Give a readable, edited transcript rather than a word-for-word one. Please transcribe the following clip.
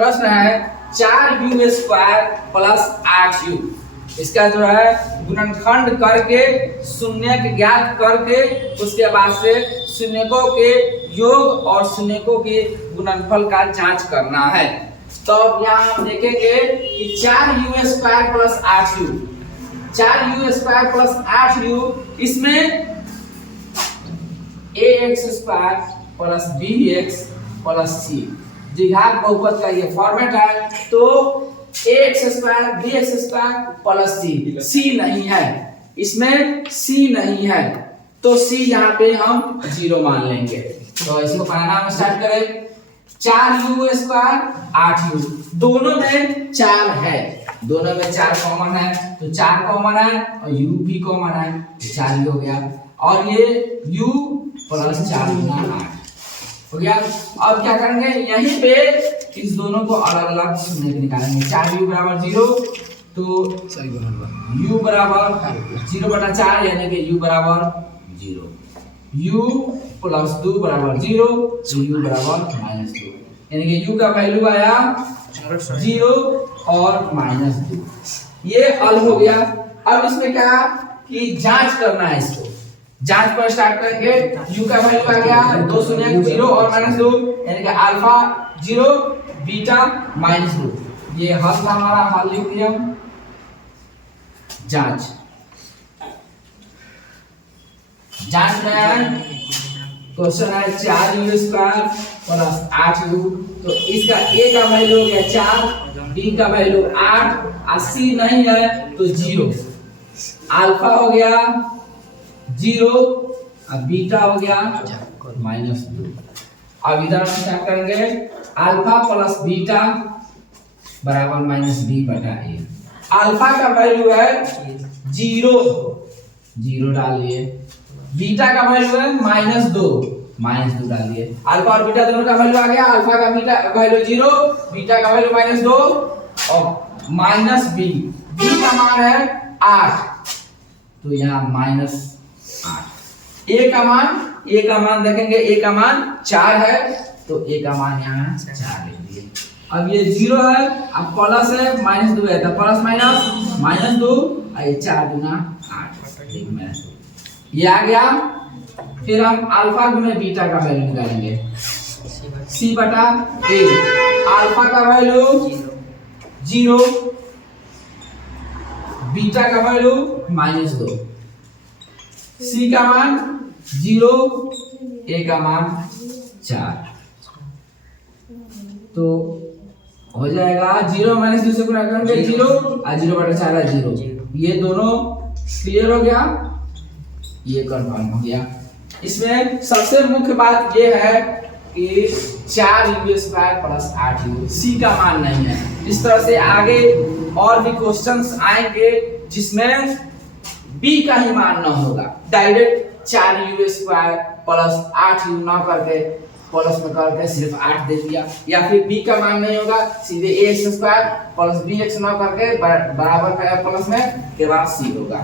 प्रश्न है 4u² plus 8u, इसका जो है गुणनखंड करके शून्यक ज्ञात करके उसके बाद से शून्यकों के योग और शून्यकों के गुणनफल का जांच करना है। तो अब यहाँ हम देखेंगे कि 4u² plus 8u, 4u² plus 8u, इसमें ax² plus bx plus c द्विघात बहुपद का ये फॉर्मेट है। तो ax² bx² प्लस c नहीं है, इसमें c नहीं है, तो c यहाँ पे हम 0 मान लेंगे। तो इसको बनाना हम स्टार्ट करें। 4u² 8u, दोनों में 4 है, दोनों में 4 कॉमन है, तो 4 कॉमन है और u भी कॉमन है, 4 ही हो गया। और ये u प्लस 4 गुना 8 हो गया। अब क्या करेंगे, यहीं पे इस दोनों को अलग अलग शून्य निकालेंगे। 4u बराबर 0, तो u बराबर 0/4 यानी कि u बराबर 0, u प्लस 2 बराबर 0, तो u बराबर -2 यानी कि u का वैल्यू आया 0 और -2। ये हल हो गया। अब इसमें क्या कि जांच करना है, इसको जांच पर स्टार्ट करेंगे। u का वैल्यू आ गया 2 शून्य 0 और -2 यानी कि अल्फा 0 बीटा -2। ये हल था हमारा, हल लिख दिया। जांच में क्वेश्चन है 4u² प्लस 8u, तो इसका a का वैल्यू हो गया 4, b का वैल्यू 8 और c नहीं है तो 0। अल्फा हो गया 0 और बीटा हो गया -2। अब इधर हम क्या करेंगे, अल्फा प्लस बीटा बराबर -b/a। अल्फा का वैल्यू है 0 डालिए, बीटा का वैल्यू है -2 डालिए। अल्फा और बीटा दोनों का वैल्यू आ गया, अल्फा का बीटा वैल्यू 0, बीटा का वैल्यू -2 और -b, b का मान है 8, तो यहाँ -8। a का मान देखेंगे, a का मान 4 है, तो a का मान यहाँ 4 लिख दिए। अब ये 0 है, अब प्लस है -2 है, तो प्लस -2 और ये 4 गुना 8 ये आ गया। फिर हम अल्फा गुने बीटा का वैल्यू निकालेंगे, c/a। अल्फा का वैल्यू 0, बीटा का वैल्यू -2, c का मान 0, a का मान 4, तो हो जाएगा 0 -2 से गुणा करेंगे 0 और 0/4 है 0। ये दोनों क्लियर हो गया, ये कंफर्म हो गया। इसमें सबसे मुख्य बात ये है कि 4u² प्लस 8u, c का मान नहीं है। इस तरह से आगे और भी क्वेश्चंस आएंगे जिसमें b का ही मान न होगा, डायरेक्ट 4u² प्लस 8u ना करके प्लस में करके सिर्फ 8 दे दिया, या फिर b का मान नहीं होगा, सीधे ax² प्लस bx ना करके बराबर प्लस में के बाद c होगा।